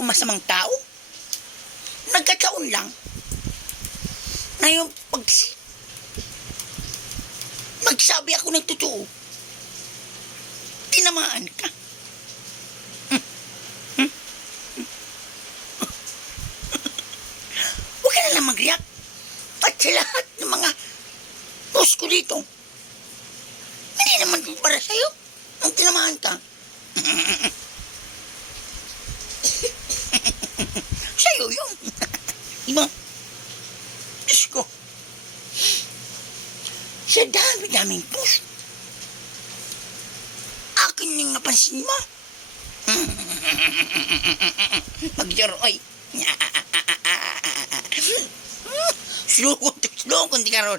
ako masamang tao. Nagkataon lang na yung magsabi ako ng totoo, tinamaan ka. Huwag ka na lang mag-react. At sa lahat ng mga post ko dito, hindi naman para sa'yo ang tinamaan ka. Sa'yo yun. Diba? Diyos ko. Sa dami-daming post, akin yung napansin mo. Magdiroy. Slukon, di ka ron.